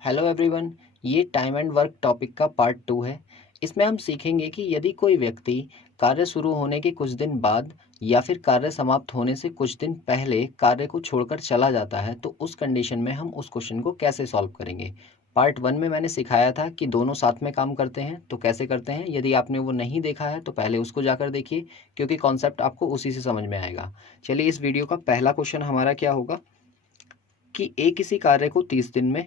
Hello everyone. ये time and work topic का part 2 है। इसमें हम सीखेंगे कि यदि कोई व्यक्ति कार्य शुरू होने के कुछ दिन बाद या फिर कार्य समाप्त होने से कुछ दिन पहले कार्य को छोड़कर चला जाता है तो उस कंडीशन में हम उस क्वेश्चन को कैसे सॉल्व करेंगे। पार्ट 1 में मैंने सिखाया था कि दोनों साथ में काम करते हैं तो कैसे करते हैं। यदि आपने वो नहीं देखा है तो पहले उसको जाकर देखिए, क्योंकि कॉन्सेप्ट आपको उसी से समझ में आएगा। चलिए, इस वीडियो का पहला क्वेश्चन हमारा क्या होगा कि ए किसी कार्य को 30 दिन में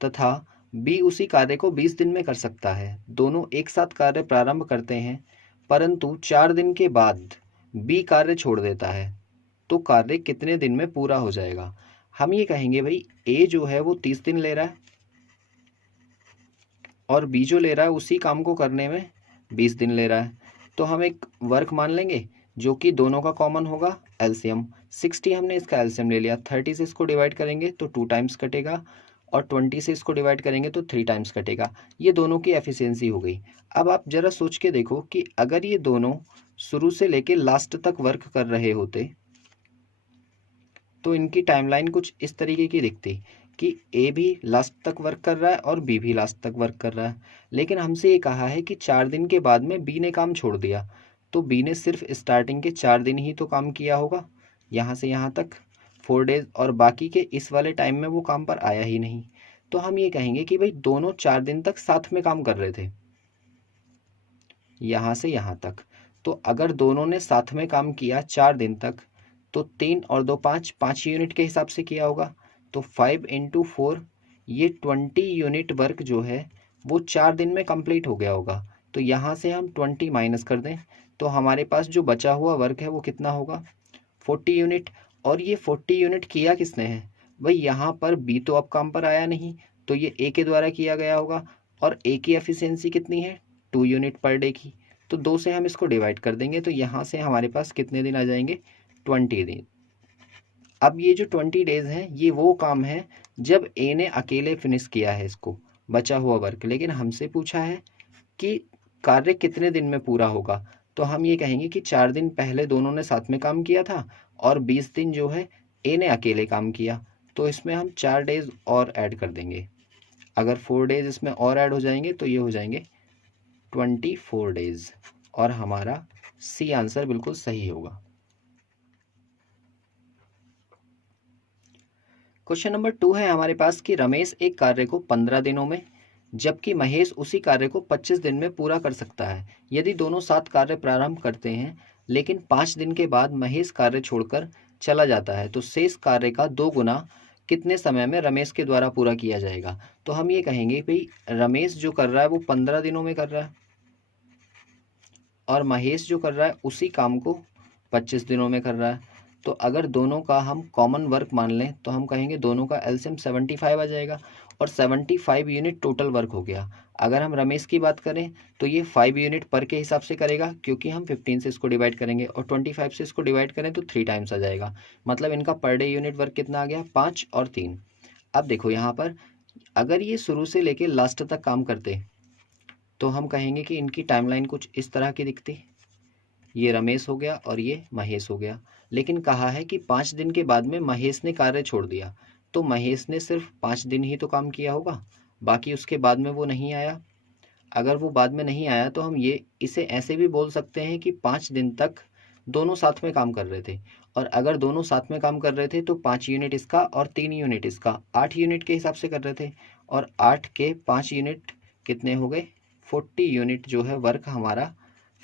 तथा बी उसी कार्य को 20 दिन में कर सकता है। दोनों एक साथ कार्य प्रारंभ करते हैं, परंतु 4 दिन के बाद बी कार्य छोड़ देता है, तो कार्य कितने दिन में पूरा हो जाएगा। हम ये कहेंगे भाई ए जो है वो 30 दिन ले रहा है और बी जो ले रहा है उसी काम को करने में 20 दिन ले रहा है। तो हम एक वर्क मान लेंगे जो कि दोनों का कॉमन होगा, एलसीएम 60 हमने इसका एलसीएम ले लिया। 30 से इसको डिवाइड करेंगे तो 2 टाइम्स कटेगा और 20 से इसको डिवाइड करेंगे तो 3 टाइम्स कटेगा। ये दोनों की एफिशिएंसी हो गई। अब आप ज़रा सोच के देखो कि अगर ये दोनों शुरू से लेके लास्ट तक वर्क कर रहे होते तो इनकी टाइमलाइन कुछ इस तरीके की दिखती कि ए भी लास्ट तक वर्क कर रहा है और बी भी लास्ट तक वर्क कर रहा है। लेकिन हमसे ये कहा है कि 4 दिन के बाद में बी ने काम छोड़ दिया, तो बी ने सिर्फ स्टार्टिंग के 4 दिन ही तो काम किया होगा, यहाँ से यहाँ तक 4 डेज, और बाकी के इस वाले टाइम में वो काम पर आया ही नहीं। तो हम ये कहेंगे कि भाई दोनों 4 दिन तक साथ में काम कर रहे थे, यहाँ से यहाँ तक। तो अगर दोनों ने साथ में काम किया 4 दिन तक तो 3 और 2 5, 5 यूनिट के हिसाब से किया होगा। तो 5 इंटू 4, ये 20 यूनिट वर्क जो है वो 4 दिन में कंप्लीट हो गया होगा। तो यहाँ से हम 20 माइनस कर दें तो हमारे पास जो बचा हुआ वर्क है वो कितना होगा, 40 यूनिट। और ये 40 यूनिट किया किसने है भाई, यहाँ पर बी तो अब काम पर आया नहीं, तो ये ए के द्वारा किया गया होगा। और ए की एफिशिएंसी कितनी है, 2 यूनिट पर डे की। तो 2 से हम इसको डिवाइड कर देंगे तो यहाँ से हमारे पास कितने दिन आ जाएंगे, 20 दिन। अब ये जो 20 डेज हैं ये वो काम है जब ए ने अकेले फिनिश किया है इसको, बचा हुआ वर्क। लेकिन हमसे पूछा है कि कार्य कितने दिन में पूरा होगा, तो हम ये कहेंगे कि 4 दिन पहले दोनों ने साथ में काम किया था और 20 दिन जो है ए ने अकेले काम किया। तो इसमें हम 4 डेज और ऐड कर देंगे। अगर 4 डेज इसमें और ऐड हो जाएंगे तो ये हो जाएंगे 24 डेज, और हमारा सी आंसर बिल्कुल सही होगा। क्वेश्चन नंबर 2 है हमारे पास कि रमेश एक कार्य को 15 दिनों में जबकि महेश उसी कार्य को 25 दिन में पूरा कर सकता है। यदि दोनों साथ कार्य प्रारंभ करते हैं लेकिन 5 दिन के बाद महेश कार्य छोड़कर चला जाता है तो शेष कार्य का 2 गुना कितने समय में रमेश के द्वारा पूरा किया जाएगा। तो हम ये कहेंगे भाई रमेश जो कर रहा है वो 15 दिनों में कर रहा है और महेश जो कर रहा है उसी काम को 25 दिनों में कर रहा है। तो अगर दोनों का हम कॉमन वर्क मान लें तो हम कहेंगे दोनों का एलसीएम 75 आ जाएगा और 75 यूनिट टोटल वर्क हो गया। अगर हम रमेश की बात करें तो ये 5 यूनिट पर के हिसाब से करेगा, क्योंकि हम 15 से इसको डिवाइड करेंगे और 25 से इसको डिवाइड करें तो 3 टाइम्स आ जाएगा। मतलब इनका पर डे यूनिट वर्क कितना आ गया, 5 और 3। अब देखो यहाँ पर अगर ये शुरू से लेके लास्ट तक काम करते तो हम कहेंगे कि इनकी टाइमलाइन कुछ इस तरह की दिखती। ये रमेश हो गया और ये महेश हो गया। लेकिन कहा है कि 5 दिन के बाद में महेश ने कार्य छोड़ दिया, तो महेश ने सिर्फ 5 दिन ही तो काम किया होगा, बाकी उसके बाद में वो नहीं आया। अगर वो बाद में नहीं आया तो हम ये इसे ऐसे भी बोल सकते हैं कि 5 दिन तक दोनों साथ में काम कर रहे थे। और अगर दोनों साथ में काम कर रहे थे तो 5 यूनिट इसका और 3 यूनिट इसका, 8 यूनिट के हिसाब से कर रहे थे। और 8 के 5 यूनिट कितने हो गए, 40 यूनिट जो है वर्क हमारा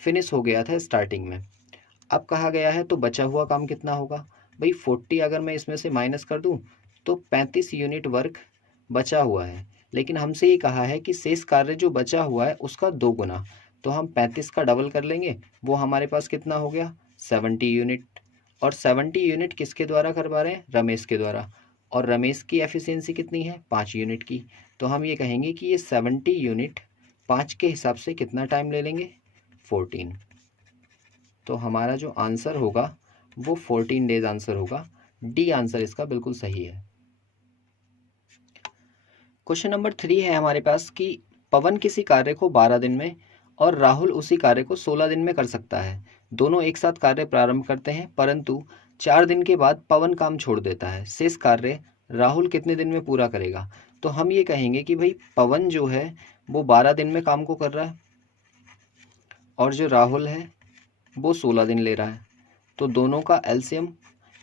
फिनिश हो गया था स्टार्टिंग में। अब कहा गया है तो बचा हुआ काम कितना होगा भाई, 40 अगर मैं इसमें से माइनस कर दूं तो 35 यूनिट वर्क बचा हुआ है। लेकिन हमसे ये कहा है कि शेष कार्य जो बचा हुआ है उसका 2 गुना, तो हम 35 का डबल कर लेंगे, वो हमारे पास कितना हो गया, 70 यूनिट। और 70 यूनिट किसके द्वारा करवा रहे हैं, रमेश के द्वारा। और रमेश की एफिशिएंसी कितनी है, 5 यूनिट की। तो हम ये कहेंगे कि ये 70 यूनिट 5 के हिसाब से कितना टाइम ले लेंगे, 14। तो हमारा जो आंसर होगा वो 14 डेज आंसर होगा। डी आंसर इसका बिल्कुल सही है। क्वेश्चन नंबर 3 है हमारे पास कि पवन किसी कार्य को 12 दिन में और राहुल उसी कार्य को 16 दिन में कर सकता है। दोनों एक साथ कार्य प्रारंभ करते हैं, परंतु 4 दिन के बाद पवन काम छोड़ देता है। शेष कार्य राहुल कितने दिन में पूरा करेगा। तो हम ये कहेंगे कि भाई पवन जो है वो 12 दिन में काम को कर रहा है और जो राहुल है वो 16 दिन ले रहा है। तो दोनों का एलसीएम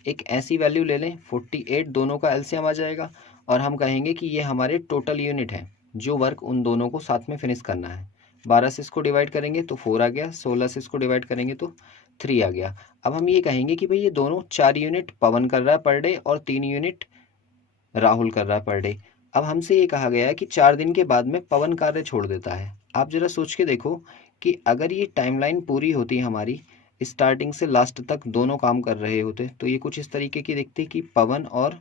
एक ऐसी वैल्यू ले लें 48, दोनों का एलसीएम आ जाएगा और हम कहेंगे कि ये हमारे टोटल यूनिट है जो वर्क उन दोनों को साथ में फिनिश करना है। 12 से इसको डिवाइड करेंगे तो 4 आ गया, 16 से इसको डिवाइड करेंगे तो 3 आ गया। अब हम ये कहेंगे कि भाई ये दोनों 4 यूनिट पवन कर रहा है पर डे और 3 यूनिट राहुल कर रहा है पर डे। अब हमसे ये कहा गया है कि 4 दिन के बाद में पवन कार्य छोड़ देता है। आप जरा सोच के देखो कि अगर ये टाइमलाइन पूरी होती हमारी, स्टार्टिंग से लास्ट तक दोनों काम कर रहे होते, तो ये कुछ इस तरीके की दिखती कि पवन और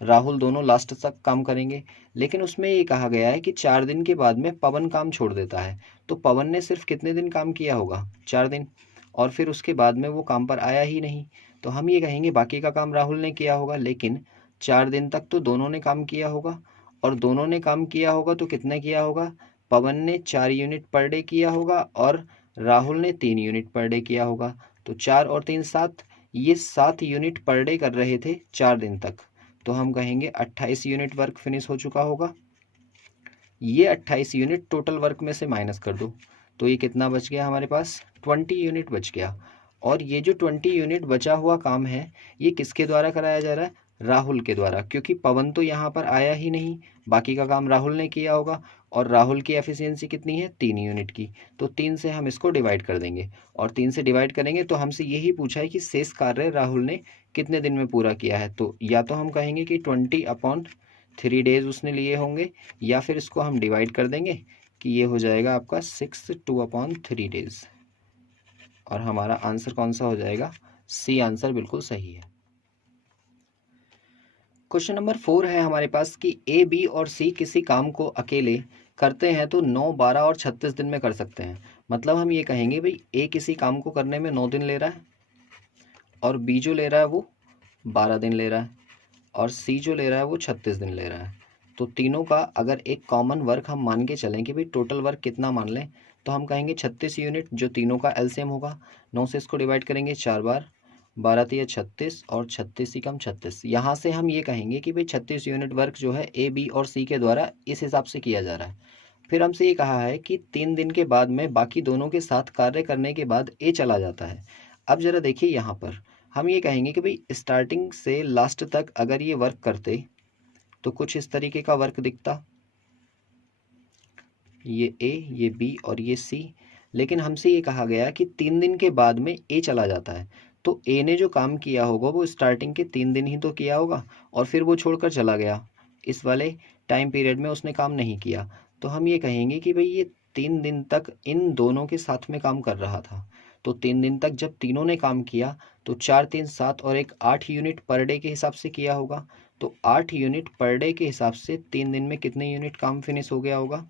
राहुल दोनों लास्ट तक काम करेंगे। लेकिन उसमें ये कहा गया है कि 4 दिन के बाद में पवन काम छोड़ देता है। तो पवन ने सिर्फ कितने दिन काम किया होगा, 4 दिन, और फिर उसके बाद में वो काम पर आया ही नहीं। तो हम ये कहेंगे बाकी का काम राहुल ने किया होगा, लेकिन 4 दिन तक तो दोनों ने काम किया होगा। और दोनों ने काम किया होगा तो कितने किया होगा, पवन ने 4 यूनिट पर डे किया होगा और राहुल ने 3 यूनिट पर डे किया होगा। तो 4 और 3 7, ये 7 यूनिट पर डे कर रहे थे 4 दिन तक। तो हम कहेंगे 28 यूनिट वर्क फिनिश हो चुका होगा। ये 28 यूनिट टोटल वर्क में से माइनस कर दो तो ये कितना बच गया हमारे पास, 20 यूनिट बच गया। और ये जो 20 यूनिट बचा हुआ काम है ये किसके द्वारा कराया जा रहा है, राहुल के द्वारा, क्योंकि पवन तो यहाँ पर आया ही नहीं, बाकी का काम राहुल ने किया होगा। और राहुल की एफिशिएंसी कितनी है, 3 यूनिट की। तो 3 से हम इसको डिवाइड कर देंगे और 3 से डिवाइड करेंगे तो हमसे यही पूछा है कि शेष कार्य राहुल ने कितने दिन में पूरा किया है। तो या तो हम कहेंगे कि 20/3 डेज उसने लिए होंगे, या फिर इसको हम डिवाइड कर देंगे कि ये हो जाएगा आपका 6/2 डेज। और हमारा आंसर कौन सा हो जाएगा, सी आंसर बिल्कुल सही है। क्वेश्चन नंबर 4 है हमारे पास कि ए, बी और सी किसी काम को अकेले करते हैं तो 9, 12 और 36 दिन में कर सकते हैं। मतलब हम ये कहेंगे भाई ए किसी काम को करने में 9 दिन ले रहा है और बी जो ले रहा है वो 12 दिन ले रहा है और सी जो ले रहा है वो 36 दिन ले रहा है। तो तीनों का अगर एक कॉमन वर्क हम मान के चलें कि भाई टोटल वर्क कितना मान लें, तो हम कहेंगे 36 यूनिट, जो तीनों का एलसीएम होगा। 9 से इसको डिवाइड करेंगे 4 बार, 12 तिया 36 और 36 ही कम 36। यहाँ से हम ये कहेंगे कि भाई 36 यूनिट वर्क जो है ए, बी और सी के द्वारा इस हिसाब से किया जा रहा है। फिर हमसे ये कहा है कि 3 दिन के बाद में बाकी दोनों के साथ कार्य करने के बाद ए चला जाता है। अब जरा देखिए यहाँ पर हम ये कहेंगे कि भाई स्टार्टिंग से लास्ट तक अगर ये वर्क करते तो कुछ इस तरीके का वर्क दिखता, ये ए, ये बी और ये सी। लेकिन हमसे ये कहा गया कि 3 दिन के बाद में ए चला जाता है। तो ए ने जो काम किया होगा वो स्टार्टिंग के 3 दिन ही तो किया होगा और फिर वो छोड़कर चला गया, इस वाले टाइम पीरियड में उसने काम नहीं किया। तो हम ये कहेंगे कि भाई ये 3 दिन तक इन दोनों के साथ में काम कर रहा था। तो 3 दिन तक जब तीनों ने काम किया तो 4, 3, 7 और एक 8 यूनिट पर डे के हिसाब से किया होगा। तो 8 यूनिट पर डे के हिसाब से 3 दिन में कितने यूनिट काम फिनिश हो गया होगा,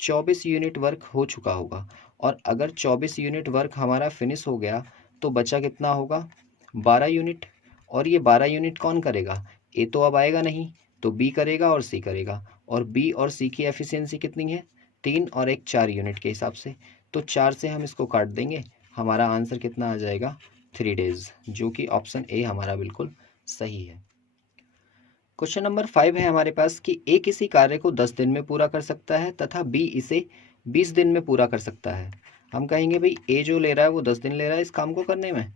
24 यूनिट वर्क हो चुका होगा। और अगर 24 यूनिट वर्क हमारा फिनिश हो गया तो बचा कितना होगा, 12 यूनिट। और ये 12 यूनिट कौन करेगा, ए तो अब आएगा नहीं, तो बी करेगा और सी करेगा। और बी और सी की एफिशिएंसी कितनी है, 3 और एक 4 यूनिट के हिसाब से। तो 4 से हम इसको काट देंगे, हमारा आंसर कितना आ जाएगा, 3 डेज, जो कि ऑप्शन ए हमारा बिल्कुल सही है। क्वेश्चन नंबर 5 है हमारे पास कि ए किसी कार्य को 10 दिन में पूरा कर सकता है तथा बी इसे 20 दिन में पूरा कर सकता है। हम कहेंगे भाई ए जो ले रहा है वो 10 दिन ले रहा है इस काम को करने में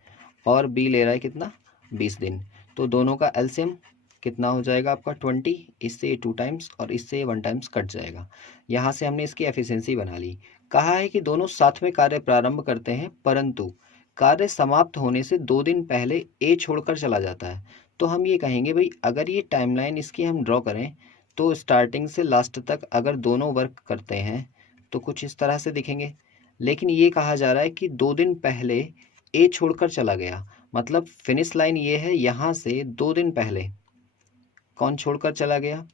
और बी ले रहा है कितना, 20 दिन। तो दोनों का एलसीएम कितना हो जाएगा आपका 20, इससे 2 टाइम्स और इससे 1 टाइम्स कट जाएगा। यहाँ से हमने इसकी एफिशिएंसी बना ली। कहा है कि दोनों साथ में कार्य प्रारंभ करते हैं परंतु कार्य समाप्त होने से 2 दिन पहले ए छोड़कर चला जाता है। तो हम ये कहेंगे भाई अगर ये टाइमलाइन इसकी हम ड्रॉ करें तो स्टार्टिंग से लास्ट तक अगर दोनों वर्क करते हैं तो कुछ इस तरह से दिखेंगे। लेकिन ये कहा जा रहा है कि 2 दिन पहले ए छोड़कर चला गया, मतलब फिनिश लाइन ये है, यहाँ से 2 दिन पहले कौन छोड़कर चला गया,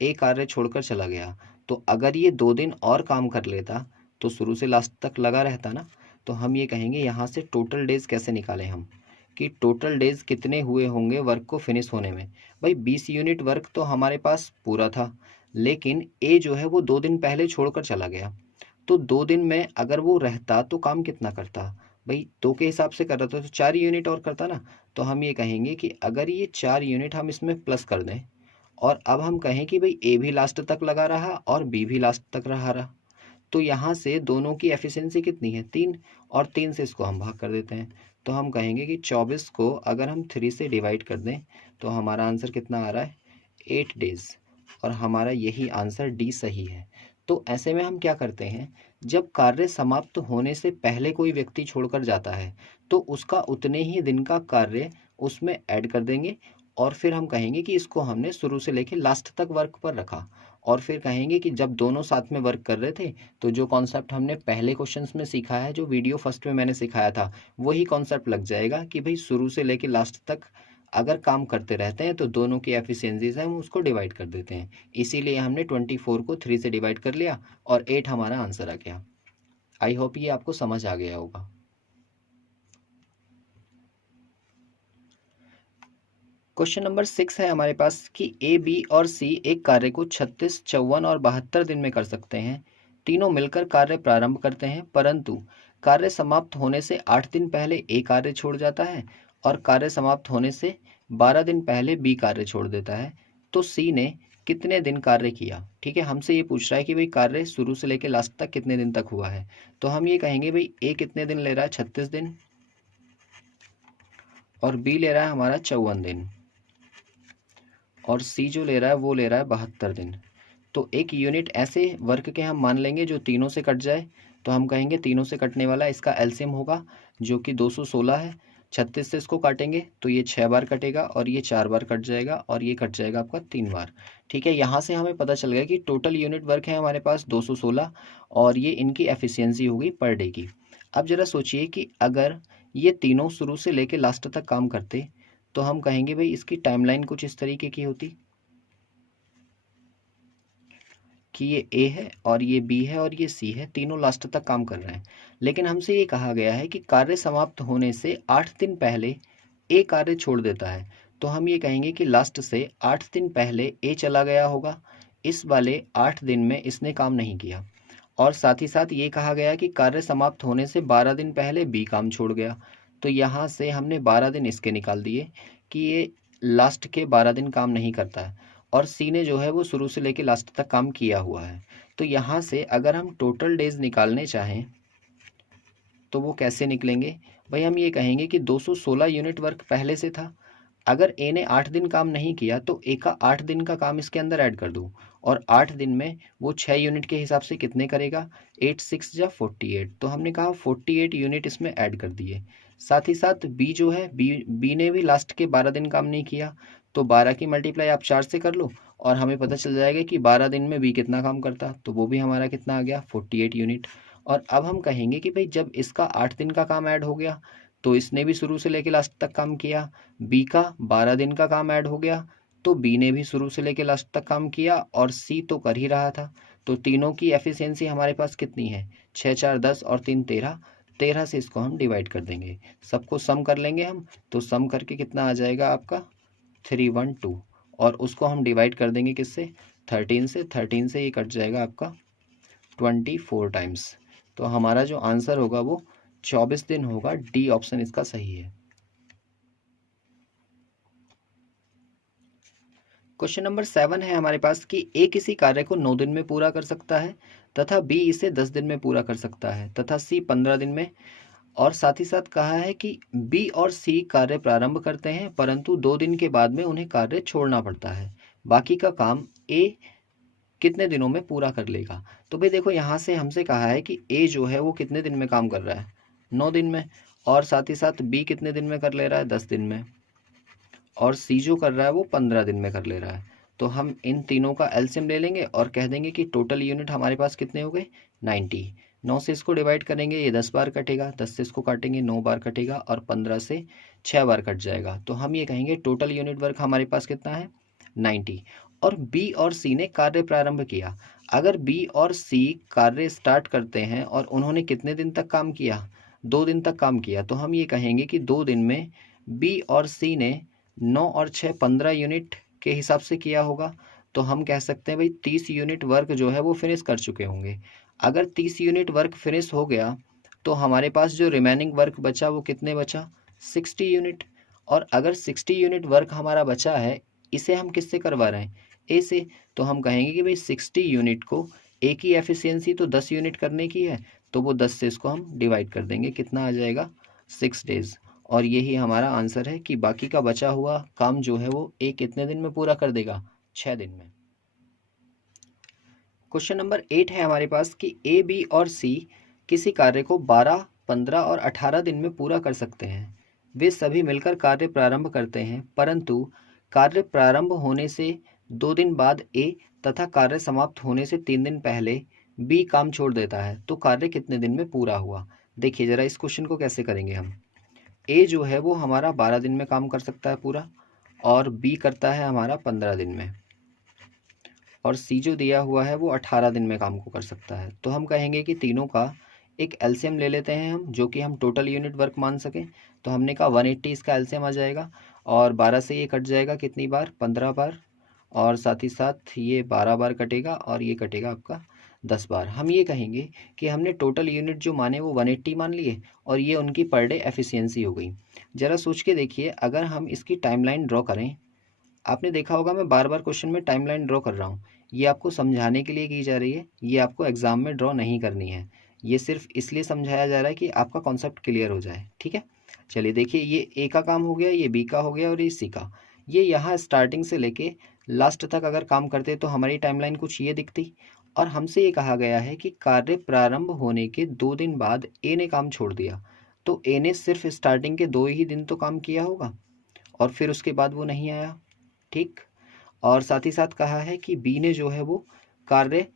ए कार्य छोड़कर चला गया। तो अगर ये 2 दिन और काम कर लेता तो शुरू से लास्ट तक लगा रहता ना। तो हम ये कहेंगे यहाँ से टोटल डेज कैसे निकालें हम, कि टोटल डेज कितने हुए होंगे वर्क को फिनिश होने में। भाई 20 यूनिट वर्क तो हमारे पास पूरा था, लेकिन ए जो है वो 2 दिन पहले छोड़कर चला गया। तो 2 दिन में अगर वो रहता तो काम कितना करता, भाई 2 के हिसाब से कर रहा था तो 4 यूनिट और करता ना। तो हम ये कहेंगे कि अगर ये 4 यूनिट हम इसमें प्लस कर दें और अब हम कहें कि भाई ए भी लास्ट तक लगा रहा और बी भी लास्ट तक रहा, तो यहाँ से दोनों की एफिशिएंसी कितनी है 3, और 3 से इसको हम भाग कर देते हैं। तो हम कहेंगे कि 24 को अगर हम 3 से डिवाइड कर दें तो हमारा आंसर कितना आ रहा है 8 डेज, और हमारा यही आंसर डी सही है। तो ऐसे में हम क्या करते हैं, जब कार्य समाप्त होने से पहले कोई व्यक्ति छोड़कर जाता है तो उसका उतने ही दिन का कार्य उसमें ऐड कर देंगे, और फिर हम कहेंगे कि इसको हमने शुरू से लेकर लास्ट तक वर्क पर रखा, और फिर कहेंगे कि जब दोनों साथ में वर्क कर रहे थे तो जो कॉन्सेप्ट हमने पहले क्वेश्चंस में सीखा है, जो वीडियो फर्स्ट में मैंने सिखाया था, वही कॉन्सेप्ट लग जाएगा कि भाई शुरू से लेकर लास्ट तक अगर काम करते रहते हैं तो दोनों की एफिशिएंसीज हैं हम उसको डिवाइड कर देते हैं। इसीलिए हमने 24 को 3 से डिवाइड कर लिया और 8 हमारा आंसर आ गया। आई होप ये आपको समझ आ गया होगा। क्वेश्चन नंबर 6 है हमारे पास कि ए, बी और सी एक कार्य को 36, 54 और 72 दिन में कर सकते हैं। तीनों मिलकर कार्य प्रारंभ करते हैं, परंतु कार्य समाप्त होने से 8 दिन पहले ए कार्य छोड़ जाता है और कार्य समाप्त होने से 12 दिन पहले बी कार्य छोड़ देता है। तो सी ने कितने दिन कार्य किया? ठीक है, हमसे ये पूछ रहा है कि भाई कार्य शुरू से लेकर लास्ट तक कितने दिन तक हुआ है। तो हम ये कहेंगे भाई ए कितने दिन ले रहा है 36 दिन, और बी ले रहा है हमारा 54 दिन, और सी जो ले रहा है वो ले रहा है 72 दिन। तो एक यूनिट ऐसे वर्क के हम मान लेंगे जो तीनों से कट जाए। तो हम कहेंगे तीनों से कटने वाला इसका एलसीएम होगा जो कि 216 है। 36 से इसको काटेंगे तो ये 6 बार कटेगा और ये 4 बार कट जाएगा और ये कट जाएगा आपका 3 बार। ठीक है, यहाँ से हमें पता चल गया कि टोटल यूनिट वर्क है हमारे पास 216, और ये इनकी एफिशिएंसी होगी पर डे की। अब जरा सोचिए कि अगर ये तीनों शुरू से लेके लास्ट तक काम करते तो हम कहेंगे भाई इसकी टाइमलाइन कुछ इस तरीके की होती कि ये ए है और ये बी है और ये सी है, तीनों लास्ट तक काम कर रहे हैं। लेकिन हमसे ये कहा गया है कि कार्य समाप्त होने से 8 दिन पहले ए कार्य छोड़ देता है। तो हम ये कहेंगे कि लास्ट से 8 दिन पहले ए चला गया होगा, इस वाले 8 दिन में इसने काम नहीं किया। और साथ ही साथ ये कहा गया कि कार्य समाप्त होने से 12 दिन पहले बी काम छोड़ गया। तो यहाँ से हमने 12 दिन इसके निकाल दिए कि ये लास्ट के 12 दिन काम नहीं करता है, और सी ने जो है वो शुरू से लेकर लास्ट तक काम किया हुआ है। तो यहाँ से अगर हम टोटल डेज निकालने चाहें तो वो कैसे निकलेंगे? भाई हम ये कहेंगे कि 216 यूनिट वर्क पहले से था, अगर ए ने 8 दिन काम नहीं किया तो ए का 8 दिन का काम इसके अंदर ऐड कर दूँ, और 8 दिन में वो 6 यूनिट के हिसाब से कितने करेगा, 8 6 जा 48, तो हमने कहा 48 यूनिट इसमें ऐड कर दिए। साथ ही साथ बी जो है, बी ने भी लास्ट के 12 दिन काम नहीं किया, तो 12 की मल्टीप्लाई आप 4 से कर लो और हमें पता चल जाएगा कि 12 दिन में बी कितना काम करता, तो वो भी हमारा कितना आ गया 48 यूनिट। और अब हम कहेंगे कि भाई जब इसका 8 दिन का काम ऐड हो गया तो इसने भी शुरू से लेकर लास्ट तक काम किया, बी का 12 दिन का काम ऐड हो गया तो बी ने भी शुरू से लेकर लास्ट तक काम किया, और सी तो कर ही रहा था। तो तीनों की एफिशिएंसी हमारे पास कितनी है, 6 4 10 और 3 13, 13 से इसको हम डिवाइड कर देंगे, सबको सम कर लेंगे हम, तो सम करके कितना आ जाएगा आपका 312, और उसको हम डिवाइड कर देंगे किससे 13 से, 13 से ये कट जाएगा आपका 24 टाइम्स। तो हमारा जो आंसर होगा वो 24 दिन होगा। डी ऑप्शन इसका सही है। क्वेश्चन नंबर 7 है हमारे पास कि ए किसी कार्य को 9 दिन में पूरा कर सकता है तथा बी इसे 10 दिन में पूरा कर सकता है तथा सी 15 दिन में, और साथ ही साथ कहा है कि बी और सी कार्य प्रारंभ करते हैं परंतु 2 दिन के बाद में उन्हें कार्य छोड़ना पड़ता है। बाकी का काम ए कितने दिनों में पूरा कर लेगा? तो भाई देखो यहाँ से हमसे कहा है कि ए जो है वो कितने दिन में काम कर रहा है 9 दिन में, और साथ ही साथ बी कितने दिन में कर ले रहा है 10 दिन में, और सी जो कर रहा है वो 15 दिन में कर ले रहा है। तो हम इन तीनों का एलसीएम ले लेंगे और कह देंगे कि टोटल यूनिट हमारे पास कितने हो गए 90। 9 से इसको डिवाइड करेंगे ये 10 बार कटेगा, 10 से इसको काटेंगे 9 बार कटेगा, और 15 से 6 बार कट जाएगा। तो हम ये कहेंगे टोटल यूनिट वर्क हमारे पास कितना है 90। और बी और सी ने कार्य प्रारंभ किया। अगर बी और सी कार्य स्टार्ट करते हैं और उन्होंने कितने दिन तक काम किया, 2 दिन तक काम किया, तो हम ये कहेंगे कि 2 दिन में बी और सी ने 9 और 6 15 यूनिट के हिसाब से किया होगा। तो हम कह सकते हैं भाई 30 यूनिट वर्क जो है वो फिनिश कर चुके होंगे। अगर 30 यूनिट वर्क फिनिश हो गया तो हमारे पास जो रिमेनिंग वर्क बचा वो कितने बचा, 60 यूनिट। और अगर 60 यूनिट वर्क हमारा बचा है, इसे हम किससे करवा रहे हैं, ए से। तो हम कहेंगे कि भाई 60 यूनिट को ए की एफिशिएंसी तो 10 यूनिट करने की है, तो वो 10 से इसको हम डिवाइड कर देंगे, कितना आ जाएगा, 6 डेज। और यही हमारा आंसर है कि बाकी का बचा हुआ काम जो है वो ए कितने दिन में पूरा कर देगा, 6 दिन में। क्वेश्चन नंबर 8 है हमारे पास कि ए, बी और सी किसी कार्य को 12, 15 और 18 दिन में पूरा कर सकते हैं। वे सभी मिलकर कार्य प्रारंभ करते हैं, परंतु कार्य प्रारंभ होने से 2 दिन बाद ए तथा कार्य समाप्त होने से 3 दिन पहले बी काम छोड़ देता है, तो कार्य कितने दिन में पूरा हुआ। देखिए जरा इस क्वेश्चन को कैसे करेंगे हम। ए जो है वो हमारा 12 दिन में काम कर सकता है पूरा, और बी करता है हमारा 15 दिन में, और सी जो दिया हुआ है वो 18 दिन में काम को कर सकता है। तो हम कहेंगे कि तीनों का एक एलसीएम ले लेते हैं हम, जो कि हम टोटल यूनिट वर्क मान सकें। तो हमने कहा 180 इसका एलसीएम आ जाएगा, और 12 से ये कट जाएगा कितनी बार, 15 बार, और साथ ही साथ ये 12 बार कटेगा, और ये कटेगा आपका 10 बार। हम ये कहेंगे कि हमने टोटल यूनिट जो माने वो 180 मान लिए, और ये उनकी पर डे एफिशिएंसी हो गई। ज़रा सोच के देखिए, अगर हम इसकी टाइमलाइन ड्रॉ करें, आपने देखा होगा मैं बार बार क्वेश्चन में टाइमलाइन ड्रॉ कर रहा हूँ, ये आपको समझाने के लिए की जा रही है, ये आपको एग्जाम में ड्रॉ नहीं करनी है। ये सिर्फ इसलिए समझाया जा रहा है कि आपका कॉन्सेप्ट क्लियर हो जाए, ठीक है। चलिए देखिए, ये ए का काम हो गया, ये बी का हो गया, और ये सी का। ये यहाँ स्टार्टिंग से लेके लास्ट तक अगर काम करते तो हमारी टाइमलाइन कुछ ये दिखती। और हमसे ये कहा गया है कि कार्य प्रारंभ होने के 2 दिन बाद ए ने काम छोड़ दिया, तो ए ने सिर्फ स्टार्टिंग के 2 ही दिन तो काम किया होगा, और फिर उसके बाद वो नहीं आया, ठीक। और साथ ही साथ कहा है कि बी ने जो है वो कार्य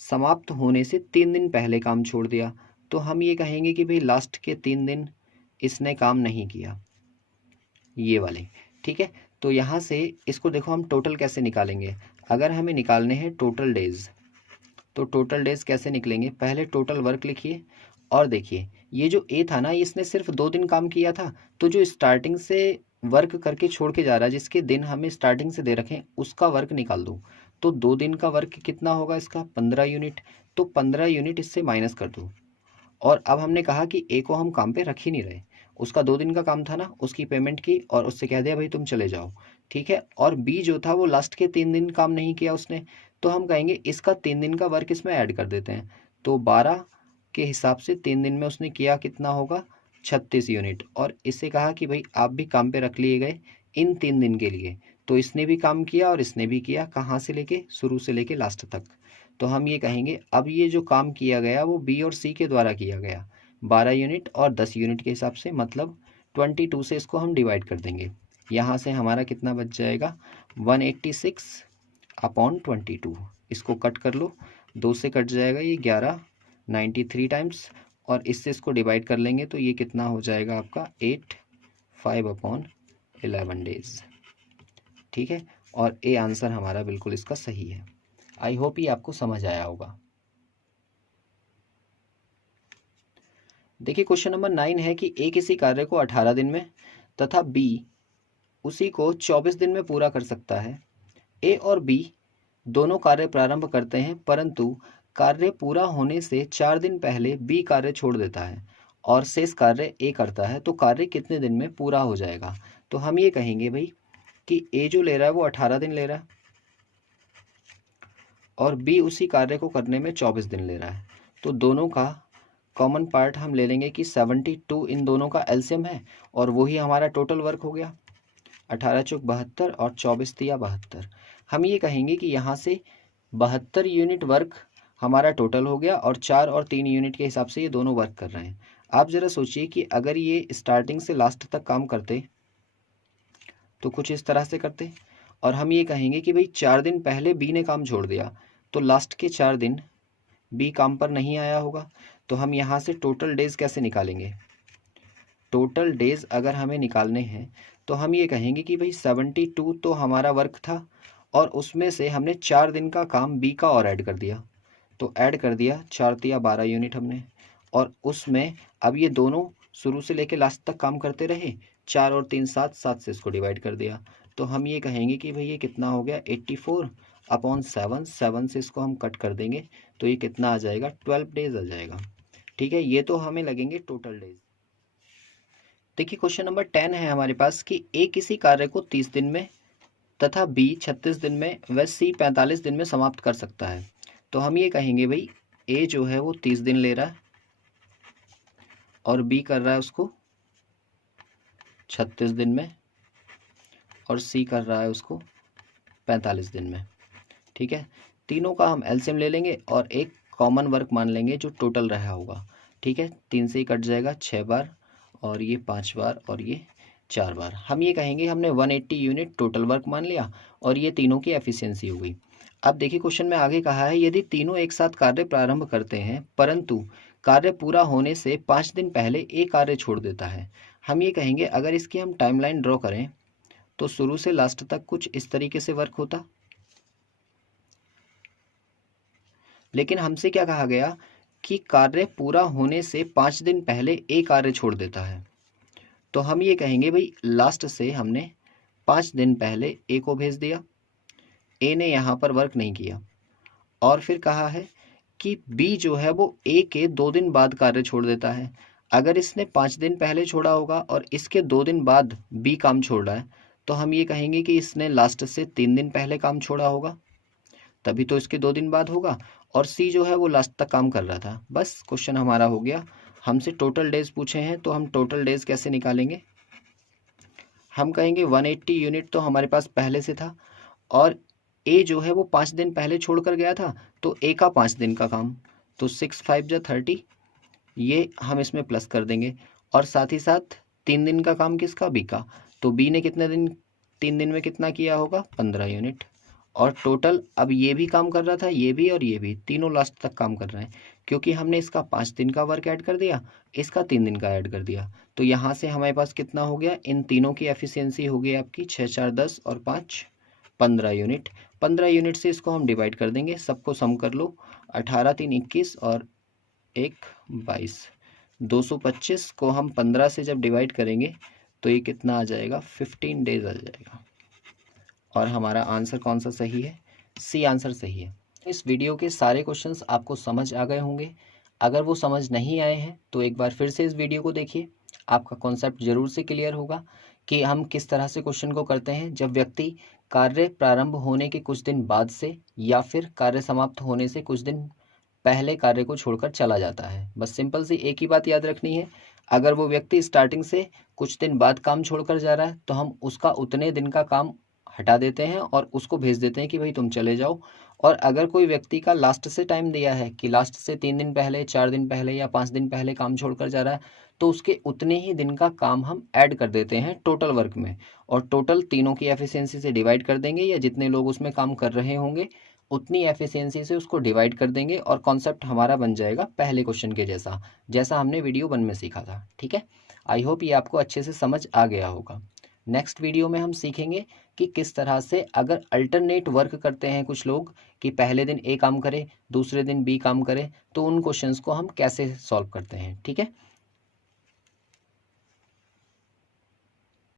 समाप्त होने से 3 दिन पहले काम छोड़ दिया, तो हम ये कहेंगे कि भाई लास्ट के 3 दिन इसने काम नहीं किया, ये वाले, ठीक है। तो यहाँ से इसको देखो हम टोटल कैसे निकालेंगे। अगर हमें निकालने हैं टोटल डेज, तो टोटल डेज कैसे निकलेंगे, पहले टोटल वर्क लिखिए, और देखिए ये जो ए था ना, इसने सिर्फ 2 दिन काम किया था, तो जो स्टार्टिंग से वर्क करके छोड़ के जा रहा है, जिसके दिन हमें स्टार्टिंग से दे रखें, उसका वर्क निकाल दो। तो 2 दिन का वर्क कितना होगा इसका, 15 यूनिट। तो 15 यूनिट इससे माइनस कर दो। और अब हमने कहा कि ए को हम काम पे रख ही नहीं रहे, उसका 2 दिन का काम था ना, उसकी पेमेंट की और उससे कह दिया भाई तुम चले जाओ, ठीक है। और बी जो था वो लास्ट के 3 दिन काम नहीं किया उसने, तो हम कहेंगे इसका 3 दिन का वर्क इसमें ऐड कर देते हैं। तो 12 के हिसाब से 3 दिन में उसने किया कितना होगा, 36 यूनिट। और इससे कहा कि भाई आप भी काम पे रख लिए गए इन 3 दिन के लिए, तो इसने भी काम किया और इसने भी किया, कहाँ से लेके, शुरू से लेके लास्ट तक। तो हम ये कहेंगे अब ये जो काम किया गया वो बी और सी के द्वारा किया गया, 12 यूनिट और 10 यूनिट के हिसाब से, मतलब 22 से इसको हम डिवाइड कर देंगे। यहाँ से हमारा कितना बच जाएगा, 186 अपॉन 22। इसको कट कर लो, 2 से कट जाएगा ये 11, 93 टाइम्स, और इससे इसको डिवाइड कर लेंगे तो ये कितना हो जाएगा आपका 8, 5 अपॉन 11 डेज, ठीक है। और ए आंसर हमारा बिल्कुल इसका सही है। आई होप ये आपको समझ आया होगा। देखिए क्वेश्चन नंबर 9 है कि ए किसी कार्य को 18 दिन में तथा बी उसी को 24 दिन में पूरा कर सकता है। ए और बी दोनों कार्य प्रारंभ करते हैं, परंतु कार्य पूरा होने से 4 दिन पहले बी कार्य छोड़ देता है और शेष कार्य ए करता है, तो कार्य कितने दिन में पूरा हो जाएगा। तो हम ये कहेंगे भाई कि ए जो ले रहा है वो 18 दिन ले रहा है, और बी उसी कार्य को करने में 24 दिन ले रहा है। तो दोनों का कॉमन पार्ट हम ले लेंगे कि 72 इन दोनों का एलसीएम है, और वही हमारा टोटल वर्क हो गया, 18 चौक 72 और 24 तिया 72। हम ये कहेंगे कि यहाँ से 72 यूनिट वर्क हमारा टोटल हो गया, और 4 और 3 यूनिट के हिसाब से ये दोनों वर्क कर रहे हैं। आप ज़रा सोचिए कि अगर ये स्टार्टिंग से लास्ट तक काम करते तो कुछ इस तरह से करते, और हम ये कहेंगे कि भाई 4 दिन पहले बी ने काम छोड़ दिया, तो लास्ट के 4 दिन बी काम पर नहीं आया होगा। तो हम यहाँ से टोटल डेज कैसे निकालेंगे, टोटल डेज अगर हमें निकालने हैं तो हम ये कहेंगे कि भाई 72 तो हमारा वर्क था, और उसमें से हमने 4 दिन का काम बी का और ऐड कर दिया, तो ऐड कर दिया 4 तिया 12 यूनिट हमने, और उसमें अब ये दोनों शुरू से लेके लास्ट तक काम करते रहे, 4 और 3 7, 7 से इसको डिवाइड कर दिया। तो हम ये कहेंगे कि भाई ये कितना हो गया, 84 अपॉन 7, 7 से इसको हम कट कर देंगे, तो ये कितना आ जाएगा, 12 डेज आ जाएगा। ठीक है, ये तो हमें लगेंगे टोटल डेज। देखिए क्वेश्चन नंबर 10 है हमारे पास कि ए किसी कार्य को 30 दिन में तथा बी 36 दिन में व सी 45 दिन में समाप्त कर सकता है। तो हम ये कहेंगे भाई ए जो है वो 30 दिन ले रहा है और बी कर रहा है उसको 36 दिन में और सी कर रहा है उसको 45 दिन में। ठीक है, तीनों का हम एलसीएम ले लेंगे और एक कॉमन वर्क मान लेंगे जो टोटल रहा होगा। ठीक है, 3 से ही कट जाएगा 6 बार और ये 5 बार और ये 4 बार। हम ये कहेंगे हमने 180 यूनिट टोटल वर्क मान लिया और ये तीनों की एफिशिएंसी हो गई। अब देखिए क्वेश्चन में आगे कहा है यदि तीनों एक साथ कार्य प्रारंभ करते हैं परंतु कार्य पूरा होने से 5 दिन पहले एक कार्य छोड़ देता है। हम ये कहेंगे अगर इसकी हम टाइमलाइन ड्रॉ करें तो शुरू से लास्ट तक कुछ इस तरीके से वर्क होता, लेकिन हमसे क्या कहा गया कि कार्य पूरा होने से 5 दिन पहले एक कार्य छोड़ देता है। तो हम ये कहेंगे भाई लास्ट से हमने 5 दिन पहले ए को भेज दिया, ए ने यहाँ पर वर्क नहीं किया। और फिर कहा है कि बी जो है वो ए के 2 दिन बाद कार्य छोड़ देता है। अगर इसने 5 दिन पहले छोड़ा होगा और इसके 2 दिन बाद बी काम छोड़ रहा है तो हम ये कहेंगे कि इसने लास्ट से 3 दिन पहले काम छोड़ा होगा, तभी तो इसके 2 दिन बाद होगा। और सी जो है वो लास्ट तक काम कर रहा था। बस क्वेश्चन हमारा हो गया। हमसे टोटल डेज पूछे हैं तो हम टोटल डेज कैसे निकालेंगे, हम कहेंगे 180 यूनिट तो हमारे पास पहले से था और ए जो है वो 5 दिन पहले छोड़ कर गया था तो ए का 5 दिन का काम, तो 6 5 जा 30, ये हम इसमें प्लस कर देंगे। और साथ ही साथ 3 दिन का काम किसका, बी का, तो बी ने कितने दिन 3 दिन में कितना किया होगा 15 यूनिट। और टोटल अब ये भी काम कर रहा था, ये भी और ये भी, तीनों लास्ट तक काम कर रहे हैं क्योंकि हमने इसका 5 दिन का वर्क ऐड कर दिया, इसका 3 दिन का ऐड कर दिया। तो यहाँ से हमारे पास कितना हो गया, इन तीनों की एफिशिएंसी हो गई आपकी 6 4 10 और 5 15 यूनिट। 15 यूनिट से इसको हम डिवाइड कर देंगे, सबको सम कर लो, 18 3 21 और 1 22, 225 को हम 15 से जब डिवाइड करेंगे तो ये कितना आ जाएगा 15 डेज आ जाएगा। और हमारा आंसर कौन सा सही है, सी आंसर सही है। इस वीडियो के सारे क्वेश्चंस आपको समझ आ गए होंगे। अगर वो समझ नहीं आए हैं तो एक बार फिर से इस वीडियो को देखिए, आपका कॉन्सेप्ट जरूर से क्लियर होगा कि हम किस तरह से क्वेश्चन को करते हैं जब व्यक्ति कार्य प्रारंभ होने के कुछ दिन बाद से या फिर कार्य समाप्त होने से कुछ दिन पहले कार्य को छोड़कर चला जाता है। बस सिंपल सी एक ही बात याद रखनी है, अगर वो व्यक्ति स्टार्टिंग से कुछ दिन बाद काम छोड़कर जा रहा है तो हम उसका उतने दिन का काम हटा देते हैं और उसको भेज देते हैं कि भाई तुम चले जाओ। और अगर कोई व्यक्ति का लास्ट से टाइम दिया है कि लास्ट से 3 दिन पहले, 4 दिन पहले या 5 दिन पहले काम छोड़कर जा रहा है तो उसके उतने ही दिन का काम हम ऐड कर देते हैं टोटल वर्क में और टोटल तीनों की एफिशिएंसी से डिवाइड कर देंगे, या जितने लोग उसमें काम कर रहे होंगे उतनी एफिशिएंसी से उसको डिवाइड कर देंगे और कॉन्सेप्ट हमारा बन जाएगा पहले क्वेश्चन के जैसा, जैसा हमने वीडियो 1 में सीखा था। ठीक है, आई होप ये आपको अच्छे से समझ आ गया होगा। नेक्स्ट वीडियो में हम सीखेंगे कि किस तरह से अगर अल्टरनेट वर्क करते हैं कुछ लोग कि पहले दिन ए काम करे दूसरे दिन बी काम करे तो उन क्वेश्चंस को हम कैसे सॉल्व करते हैं। ठीक है।